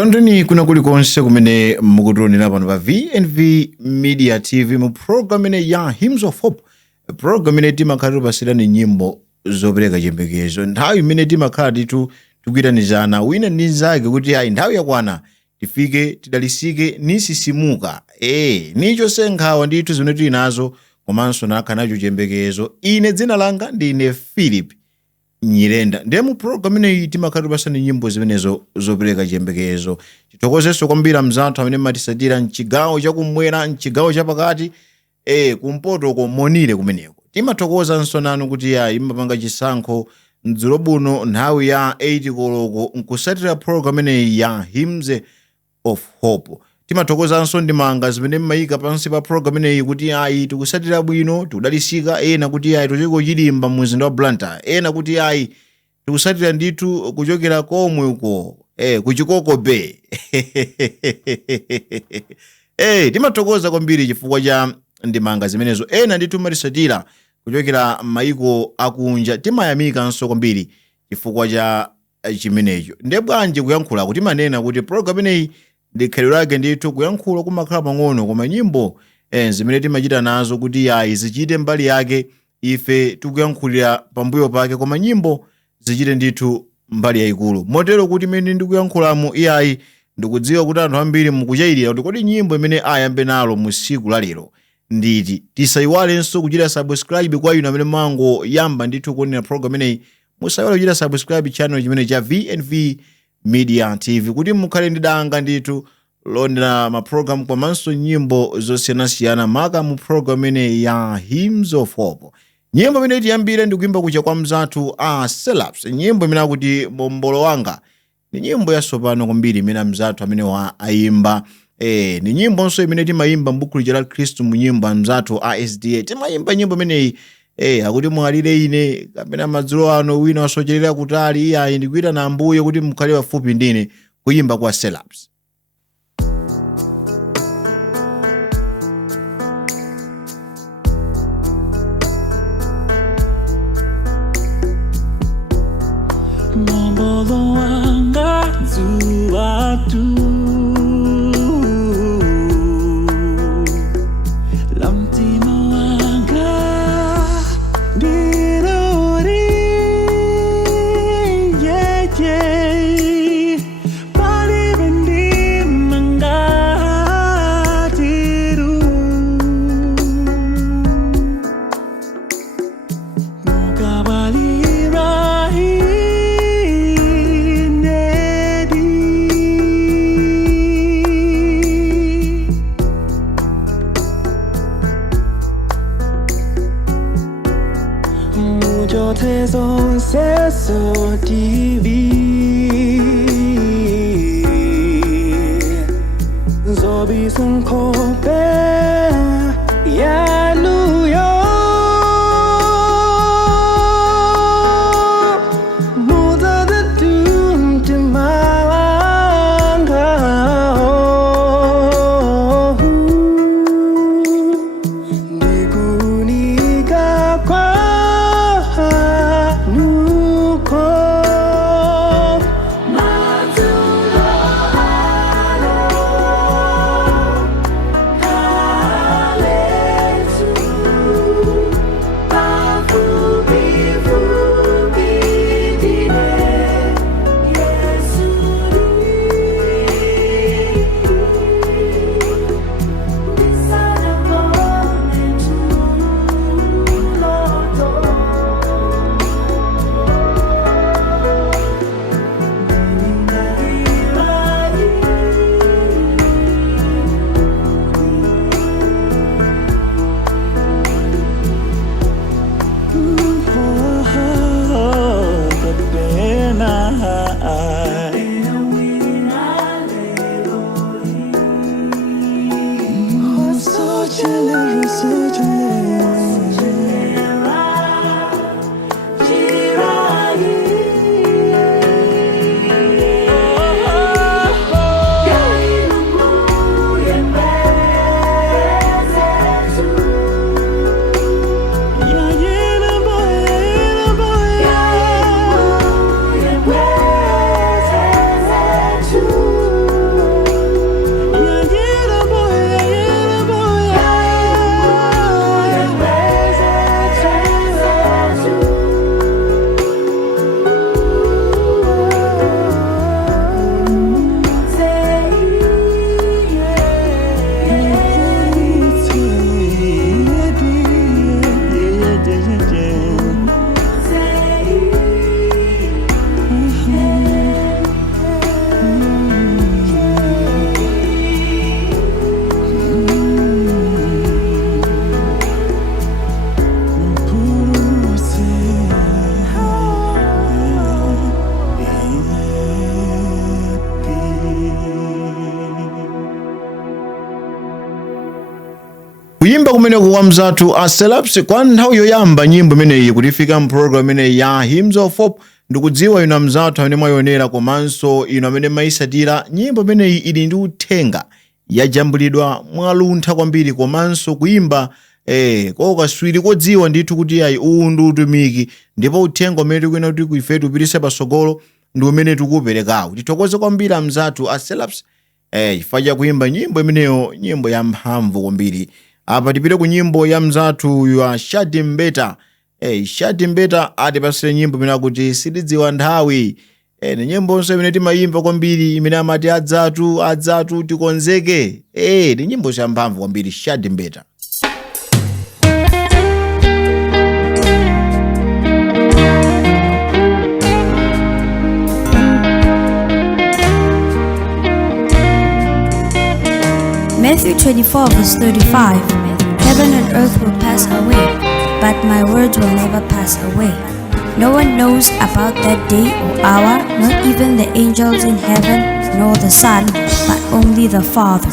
Tukandani kuna kulikonse kumene mukutionera pano pa VNV Media TV mu program ine ya Hymns of Hope. Program ine timakhala tupasirani nyimbo zopereka chiyembekezo. Nthawi imene timakhala tikuyitanizana wina ndi nzake kuti ayi nthawi yakwana tifike tidalisike nisisimuka. Nichonse nkhawa ndithu zimene tili nazo komanso nakhala nacho chiyembekezo. Ine dzina langa ndine Philip Nyirenda. Ndiye mu program ine timakhala tupasirani nyimbo zimenezo zopereka chiyembekezo. Titokozenso kwambiri mzathu amene matisatira mchigawo chakumwera, mchigawo chapakati, kumpoto komonire kumeneko. Timathokozanso nanu kuti imapanga chisankho mdzulo buno nthawi ya 8 koloko nkusatira program ine ya Hymns of Hope. Timathokozanso ndimanga zimene mmayika pansi pa program ineyi kuti tikusatira bwino, tikudalisika, ena kuti tuchiko chilimba mu mzinda wa Blantyre, ena kuti tikusatira ndithu kuchokera komwe uko, kuchikoko Bay. Timathokoza kwambiri chifukwa cha ndimanga zimenezo. Ena ndithu matisatira kuchokera maiko akunja, timayamikanso kwambiri chifukwa cha chimenecho. Ndiye bwanji kuyankhula kuti manena kuti program ineyi ndikhaliro lake ndithu kuyankhula kumakhala pang'ono koma nyimbo zimene timachita nazo kuti zichite mbali yake, ife tikuyankhulira pambuyo pake koma nyimbo zichite ndithu mbali yayikulu. Motero kuti imene ndikuyankhulamo ndikudziwa kuti anthu ambiri mukuchayirira kuti kodi nyimbo imene ayambe nalo mu tsiku la lero nditi. Tisayiwalenso kuchita subscribe kwa inu amene mangoyamba ndithu kuonera program ineyi. Musayiwale kuchita subscribe channel chimene cha VNV Media TV kuti mukhale ndi danga ndithu londera ma program komanso nyimbo zosiyanasiyana maka mu program ine ya Hymns of Hope. Nyimbo imene tiyambire ndikuimba kucha kwa mzathu Selapse, nyimbo imene akuti mombolo wanga. Ni nyimbo yatsopano kwambiri imene mzathu amene ayimba. Ni nyimbo nso imene timayimba m'buku lija la Khristu mu nyimbo mzathu SDA. Timayimba nyimbo imeneyi akuti mwalire ine kapena madzulo ano wina wasocherera kutali ndikuita na Ambuye kuti mukhale pafupi ndine, kuyimba kwa Selapse. Mombolo wanga zuwatu Seso TV Zobi Sunkope Ya Luyo Muda the doom to Mawanga Nigunika kwa kuyimba kumeneko kwa mzathu Selapsi kwa nthawi yoyamba nyimbo imeneyi kutifika mprogram imeneyi ya Hymns of Hope. Ndikudziwa inu amzathu amene mwayionera komanso inu amene mayisatira nyimbo imeneyi ili ndi uthenga, yajambulidwa mwaluntha kwambiri komanso kuyimba kwa kaswiri kodziwa ndithu kuti ayi uwu ndi utumiki ndipo uthenga umene tikuyenera kuti kuife tupitise pasogolo ndi umene tikuperekawo. Tithokoze kwambiri amzathu Selapsi chifukwa cha kuyimba nyimbo imeneyo, nyimbo ya mphamvu kwambiri. Apa tipite ku nyimbo ya mzathu ya Shadimbeta. Shadimbeta atipasire nyimbo imene akuti sitidziwa nthawi. Ni nyimbo nso imene timayimba kwambiri imene amati adzatu tikonzeke. Ni nyimbo ya mphamvu kwambiri Shadimbeta. Matthew 24 verse 35. Heaven and earth will pass away, but my words will never pass away. No one knows about that day or hour, not even the angels in heaven, nor the Son, but only the Father.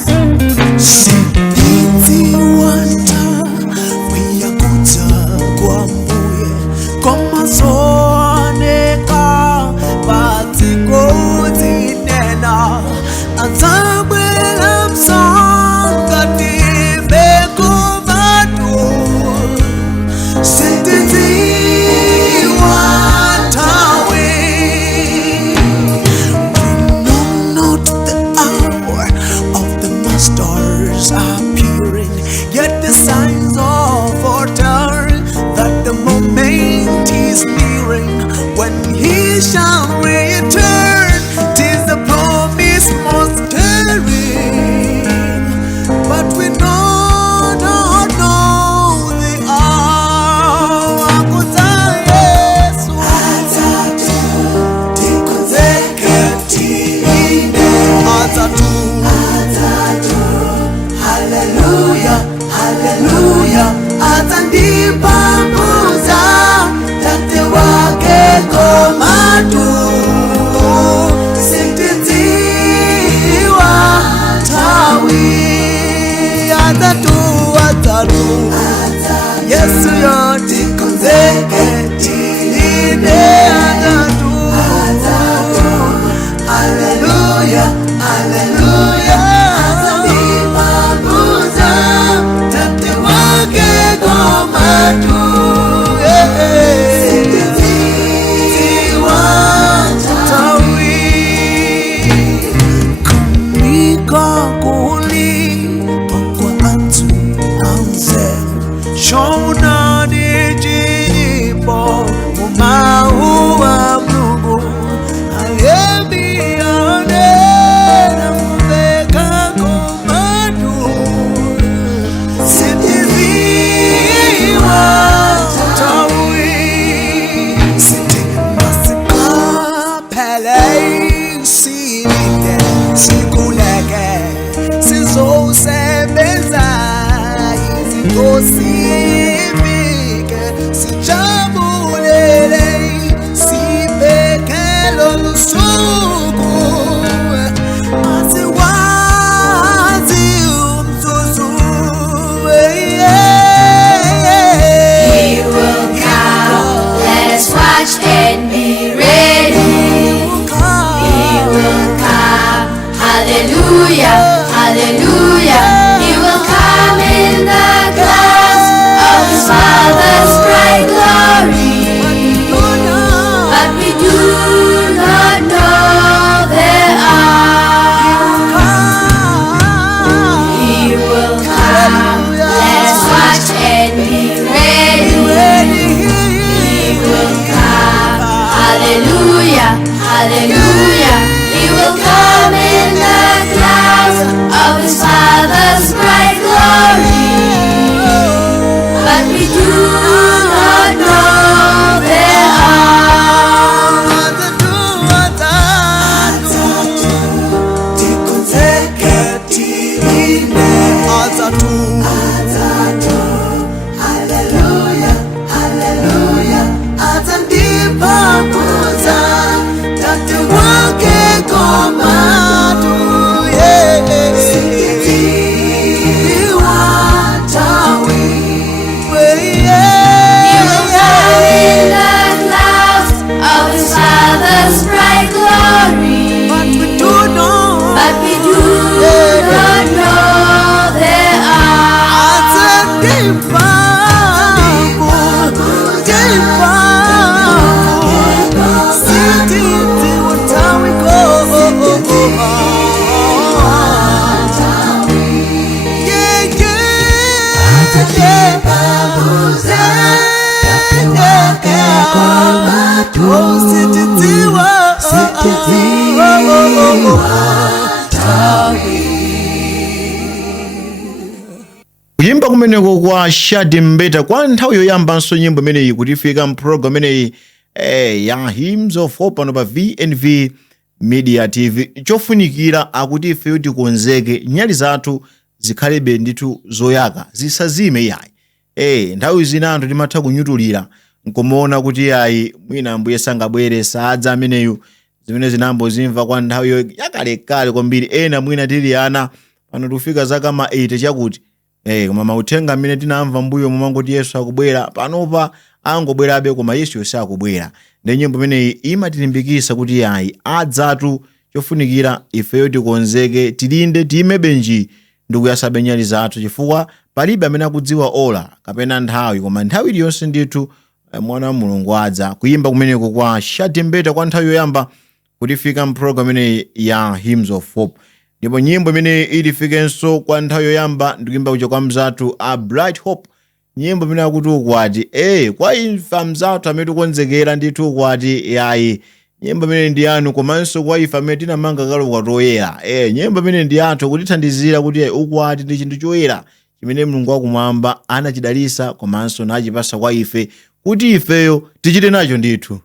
Yesu yote konzeke tilinde adatu. Hallelujah, hallelujah. Azanimabuza tate wake komatu. Tiwatawi kumika kuli pokwa atu anze. Shona nijinipo mumaua Mungu ayemione na mubeka komadu. Sitiziwa tawi siti masika pele silite sikuleke sizo sebeza izikosi Hallelujah, He will come in the clouds of His Father's bright glory. But we do not know the hour. He will come, let's watch and be ready. He will come, hallelujah, hallelujah. He will come in the clouds of His Father's kuyimba kumeneko kwa Shadi Mbeta kwa nthawi yoyambanso nyimbo imeneyi kuti ifika mpulogalamu imeneyi ya Hymns of Hope pano pa VNV Media TV. Chofunikira akuti ife tikonzeke nyali zathu zikhalebe ndithu zoyaka zisazime yayi. Nthawi zina anthu timatha kunyutulira nkomaona kuti yayi mwina ambuye sangabwere sadza ameneyu zimene zinambo zimva kwa nthawi yakalekale kwambiri. Ena mwina tili ana pano tufika zaka ma 80 chakuti koma mauthenga amene tinamva mbuyo momangoti Yesu akubwera panopa angobwerabe koma Yesu sakubwera. Ndi nyimbo imeneyi imatilimbikisa kuti yayi adzatu. Chofunikira ifeyo tikonzeke tilinde tiyime benji ndikuyasabe nyali zathu chifukwa palibe amene akudziwa ola kapena nthawi koma nthawi iliyonse ndithu mwana wa Mulungu adza. Kuyimba kumeneko kwa Shadi Mbeta kwa nthawi yoyamba kuti ifika mpulogalamu imeneyi ya Hymns of Hope. Ndipo nyimbo imene ilifikenso kwa nthawi yoyamba ndikuyimba kuja kwa mzathu a Bright Hope. Nyimbo imene akuti ukwati kwa ife mzathu amene tikonzekera ndithu ukwati yayi. Nyimbo imene ndi yanu komanso kwa ife amene tinamanga kale ukwati oyera. Nyimbo imene ndi yathu kutithandizira kuti ukwati ndi chinthu choyera chimene Mulungu wakumwamba anachidalisa komanso nachipasa kwa ife kuti ifeyo tichite nacho ndithu.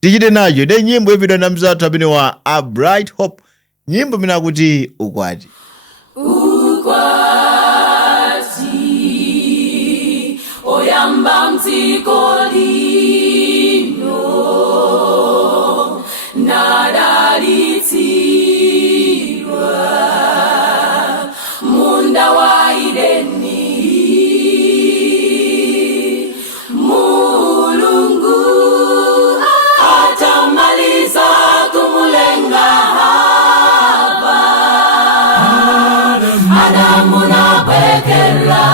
Tichite nacho. Ndi nyimbo ipidwa na mzathu amene wa a Bright Hope. Nyimbo imene akuti ukwati. Ukwati oyamba mdziko lino nadalitsidwa munda wa Edeni. Mulungu atamaliza kumulenga Hava, Adamu na bwekela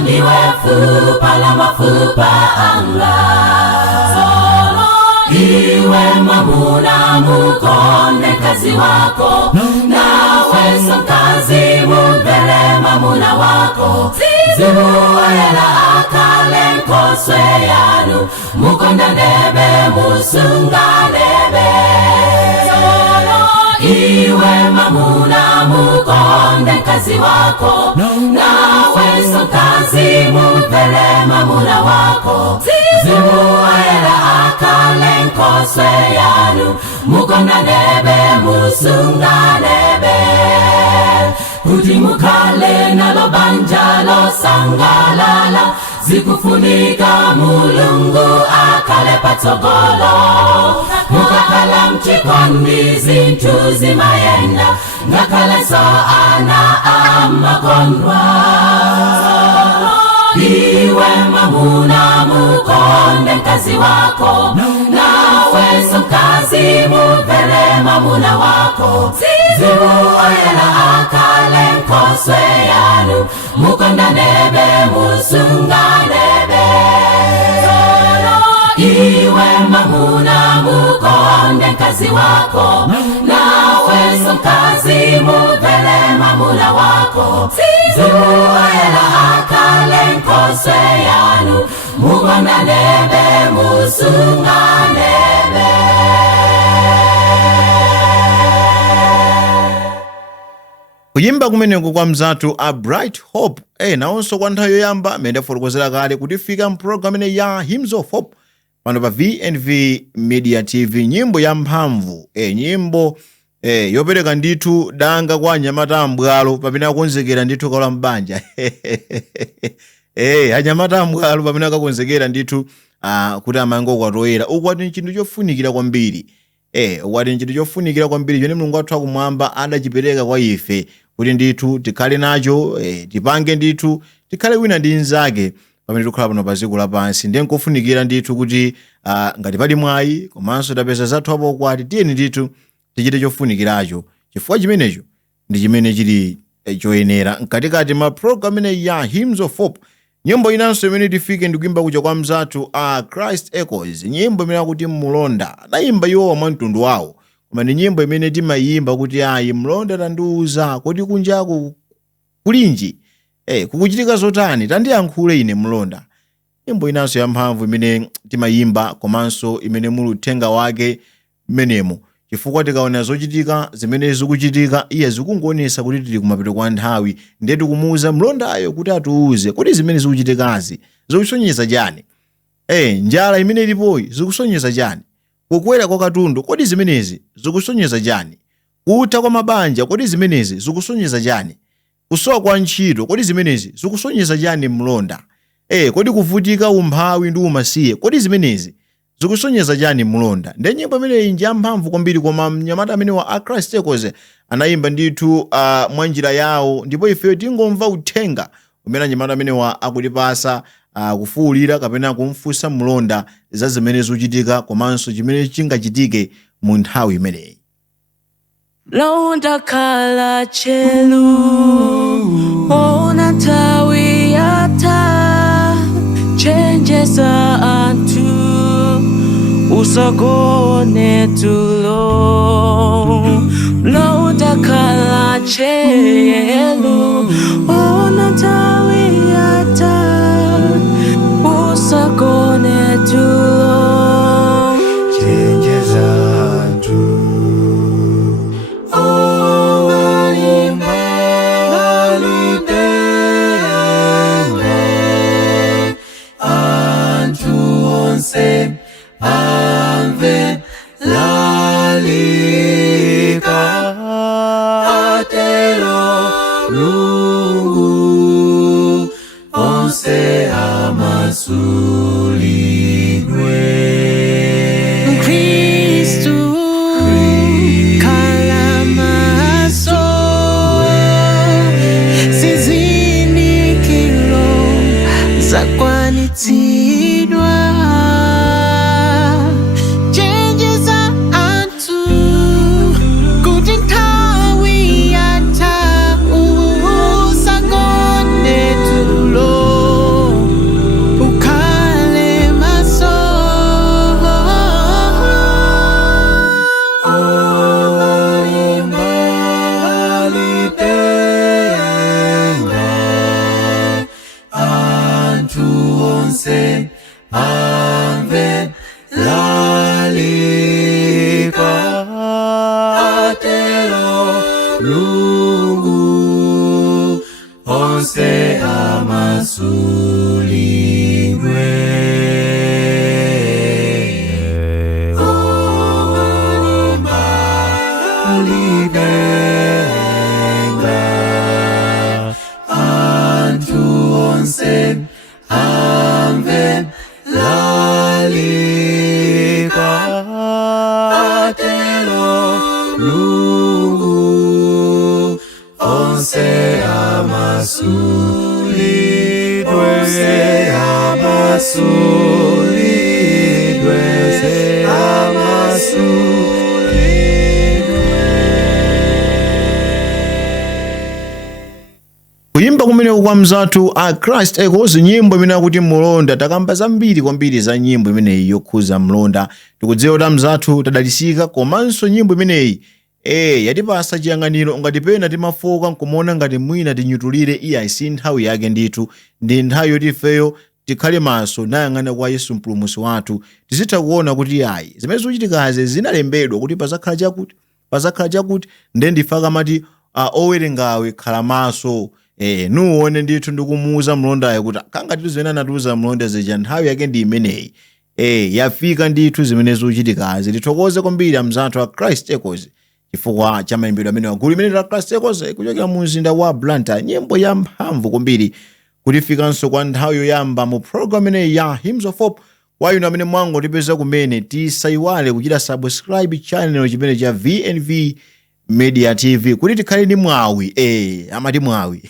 ndiwe fupa la mafupa anga. Iwe mamuna mukonde kazi wako, nawe mkazi mubele mamuna wako. Zimuela akale nkoswe yanu, mukonda nebe musunga nebe. Iwe mamuna mukonde kazi wako, nawe mkazi mubele mamuna wako. Zimuela akale nkoswe yanu, mukonda nebe musunga nebe. Kuti mukale nalo banja lo sangalala, zikufunika Mulungu akale patsogolo. Mukakala mchikondi zinthu zimayenda, ngakale so ana amakondwa. Iwe mamuna mukonde mkazi wako, nawe mkazi mubele mamuna wako. Zimuela akale nkoswe yanu, mukonda nebe musunga nebe. Iwe mamuna mukonde mkazi wako, nawe mkazi mubele mamuna wako. Zimuela akale nkoswe yanu, mukonda nebe musunga nebe. Kuyimba kumeneko kwa mzathu a Bright Hope. Naonso kwa nthawi yoyamba mene fotokozera kale kuti ifika mpulogalamu imene ya Hymns of Hope pano pa VNV Media TV. Nyimbo ya mphamvu. Nyimbo yopereka ndithu danga kwa anyamata ambwalo pamene akonzekera ndithu kala mbanja. Anyamata ambwalo pamene akakonzekera ndithu kuti amango ukwatoyera. Ukwati ni chinthu chofunikira kwambiri. Ukwati ni chinthu chofunikira kwambiri chone Mulungu wathu akumwamba adachipereka kwa ife kuti ndithu tikhale nacho, tipange ndithu tikhale wina ndi nzake pamene tikukhala pano pa dziko lapansi. Ndiye nkofunikira ndithu kuti ngati pali mwayi komanso tapeza zathu apo ukwati tiyeni ndithu tichite chofunikiracho chifukwa chimenecho ndi chimene chili choyenera. Mkatikati ma program imene ya Hymns of Hope, nyimbo inanso imene tifike ndikuimba kuja kwa mzathu Christ Echoes. Nyimbo imene akuti mlonda adayimba iwo wa mtundu wawo, koma ndi nyimbo imene timayimba kuti mlonda tandiuza kuti kunjaku kulinji, kukuchitika zotani tandiyankhule ine mlonda. Nyimbo inanso ya mphamvu imene timayimba komanso imene muli uthenga wake menemo. chifukwa tikaona zochitika zimene zikuchitika iye zikungoonesa kuti tili kumapeto kwa nthawi, ndiye tikumuwuza mlondayo kuti atiwuze kodi zimene zikuchitikazi zikusonyeza chani. Njala imene ilipoyi zikusonyeza chani? Kukwera kwa katundu kodi zimenezi zikusonyeza chani? Kutha kwa mabanja kodi zimenezi zikusonyeza chani? Kusowa kwa ntchito kodi zimenezi zikusonyeza chani mlonda? Kodi kuvutika umphawi ndi umasiye kodi zimenezi zikusonyeza chani mlonda? Ndiye nyimbo imeneyi ndi yamphamvu kwambiri, koma mnyamata amene wa Akrist Echoes anayimba ndithu mwa njira yawo, ndipo ifeyo tingomva uthenga umene anyamata amene wa akutipasa kufuwulira kapena kumfunsa mlonda za zimene zikuchitika komanso chimene chingachitike mu nthawi imeneyi. Londa kala chelu ona nthawi yatha chenjeza anthu usagone tulo. Londa kala chelu ona nthawi yatha usagone tulo. Chenjeza anthu Ave lalika atelo lungu onse amasulidwe. Kristu kalamaso sizindikiro zakwanitsidwa. Ave lalika atelo lungu onse amasulidwe. Anthu onse Ave lalika atelo lungu onse amasulidwe. Kuyimba kumene kwa mzathu Akrist Echoes, nyimbo imene akuti mlonda. Takamba zambiri kwambiri za nyimbo imeneyi yokhuza mlonda, tikudziwa kuti mzathu tadalisika, komanso nyimbo imeneyi yatipasa chiyang'aniro ngati pena timafoka nkumona ngati mwina tinyutulire iya si nthawi yake ndithu, ndi nthawi yoti ifeyo tikhale maso nayang'ana kwa Yesu mpulumutsi wathu, tizitha kuona kuti ayi zimene zikuchitikazi zinalembedwa kuti pazakhala chakuti, ndiye ndifa kamati owerengawe khala maso. Nuone ndithu ndikumuwuza mlondayo kuti kangati zimene anatiwuza mlonda zija nthawi yake ndi imeneyi. Yafika ndithu zimene zikuchitikazi. Tithokoze kwambiri amzathu Akrist Echoes chifukwa cha mayimbidwe amene wagulu imene la Akrist Echoes kuchokera mu mzinda wa Blantyre. Nyimbo yamphamvu kwambiri kutifikanso kwa nthawi yoyamba mu program ineyi ya Hymns of Hope. Kwa inu amene mwangotipeza kumene, tisayiwale kuchita subscribe channel chimene cha VNV Media TV kuti tikhale ndi mwawi amati mwawi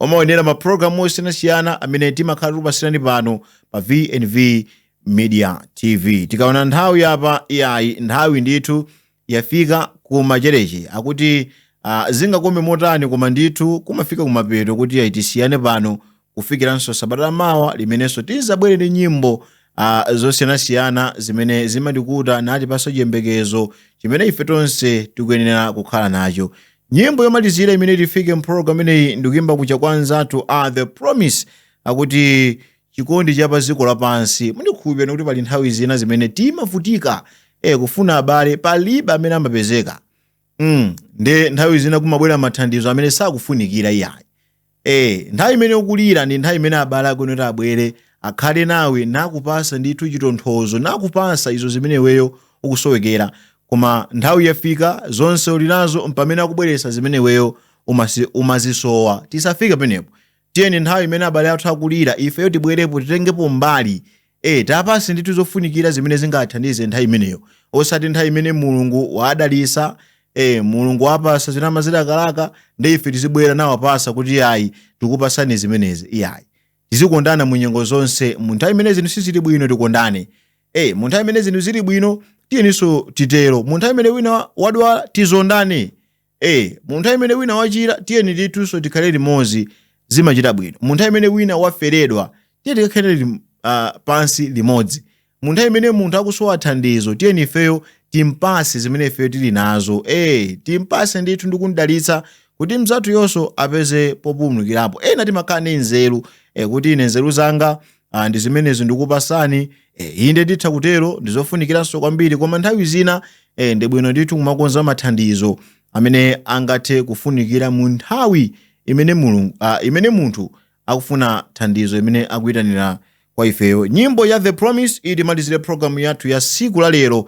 omaonera ma program osiyanasiyana amene timakhala tikupasirani pano pa VNV Media TV. Tikaona nthawi apa iyayi nthawi ndithu yafika kumachereche akuti zingakome motani koma ndithu kumafika kumapeto kuti ayi tisiyane pano kufikiranso sabata mawa limenenso tizabwere ndi nyimbo zosiyanasiyana zimene zimatikuta natipasa chiyembekezo chimene ife tonse tikuyenera kukhala nacho. Nyimbo yomalizira imene tifike mprogram ineyi ndikuyimba kucha kwa anzathu The Promise akuti chikondi cha pa dziko lapansi. Mundikhulupirira kuti pali nthawi zina zimene timavutika kufuna abale palibe amene amapezeka. Nde nthawi zina kumabwera mathandizo amene sakufunikira iyayi. Nthawi imene ukulira ndi nthawi imene abale akonera abwere akhale nawe nakupasa ndithu chitonthozo nakupasa izo zimene weyo ukusowekera. Koma nthawi yafika zonse uli nazo mpamene akubweretsa zimene weyo umazisowa. Tisafika penepo. Tiyeni nthawi imene abale athu akulira ifeyo tibwerepo titengepo mbali. Tapase ndithu zofunikira zimene zingathandize nthawi imeneyo. Osati nthawi imene Mulungu wadalisa, Mulungu wapasa zina mazilakalaka ndi ife tizibwera nawo apasa kuti ayi tikupasani zimenezi. Iyayi. Tizikondana mu nyengo zonse. Mu nthawi imene zinthu sizili bwino tikondane. Mu nthawi imene zinthu zili bwino tiyeninso titero. Mu nthawi imene wina wadwala tizondane. Mu nthawi imene wina wachira tiyeni titunso tikhale limodzi zimachita bwino. Mu nthawi imene wina waferedwa tiyeni tikhale pansi limodzi. Mu nthawi imene munthu akusowa thandizo tiyeni ifeyo timpase zimene ifeyo tili nazo. Timpase ndithu ndi kundalitsa kuti mzathu yonso apeze popumukirapo. Ena timakhala ndi nzeru kuti ine nzeru zanga ndi zimenezo ndikupasani. Inde nditha kutero ndizofunikiranso kwambiri. Koma nthawi zina ndi bwino ndithu kumakonza mathandizo amene angathe kufunikira mu nthawi imene munthu akufuna thandizo imene akuyitanira kwa ifeyo. Nyimbo ya The Promise itimalizire programu yathu ya siku la lero.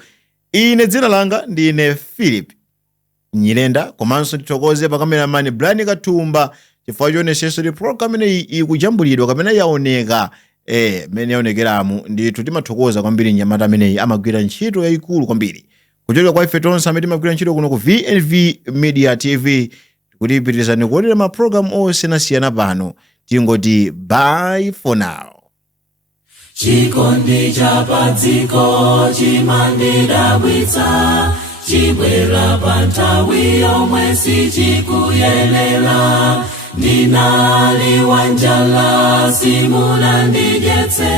Ine dzina langa ndine Philip Nyirenda, komanso titokoze pa cameraman Brian Katumba chifukwa chioneseso ndi programu ineyi ikujambulidwa kapena yaoneka mene yaonekeramu. Ndithu timathokoza kwambiri nyamata ameneyi amagwira ntchito yayikulu kwambiri. Kuchoka kwa ife tonse amene timagwira ntchito kuno ku VNV Media TV kuti ipitirizani kuonera ma program osiyanasiyana pano. Tingoti bye for now. Chikondi chapadziko chimandidabwitsa, chibwera pa nthawi yomwe sichikuyenera. Ndinali wanjala simunandidyetse,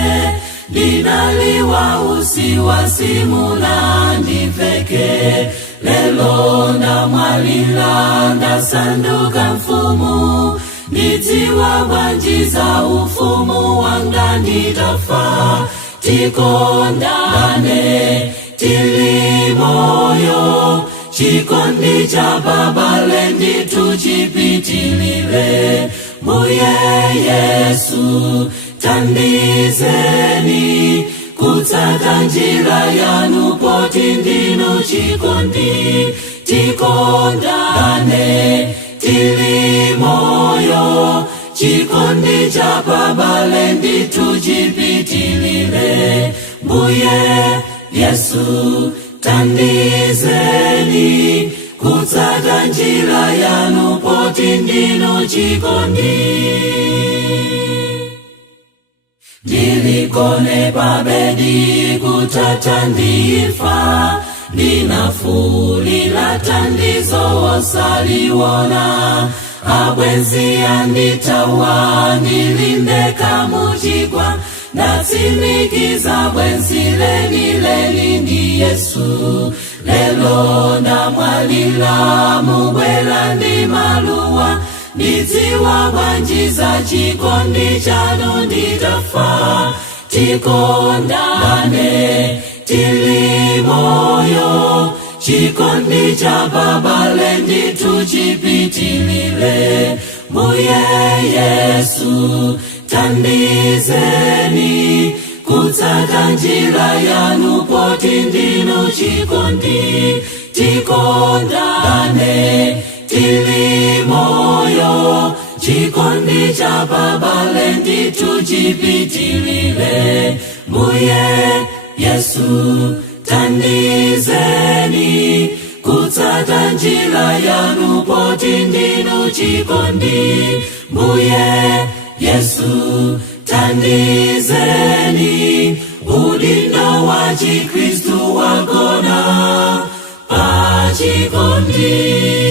ndinali wausiwa simunandiveke. Lelo ndamwalira ndasanduka mfumu, ndidziwa bwanji za ufumu wanga nditafa. Tikondane tili moyo, chikondi cha babale ndithu chipitilire. Mbuye Yesu tandizeni kutsata njira yanu poti ndinu chikondi. Tikondane tili moyo, chikondi cha babale ndithu chipitilire. Mbuye Yesu tandizeni kutsata njira yanu poti ndinu chikondi. Ndilikone pabedi kutata ndifa, ndinafulila thandizo osaliwona. Abwenzi anditawa ndilindeka muchigwa, ndatsimikiza bwenzi leni ndi Yesu. Lelo ndamwalira mubwera ndi maluwa, ndidziwa bwanji za chikondi chanu nditafa. Tikondane tili moyo, chikondi cha babale ndithu chipitilire. Mbuye Yesu tandizeni kutsata njira yanu poti ndinu chikondi. Tikondane tili moyo, chikondi cha babale ndithu chipitilire. Mbuye Yesu tandizeni kutsata njira yanu poti ndinu chikondi. Mbuye Yesu tandizeni, udindo wa Chikristu wagona pa chikondi.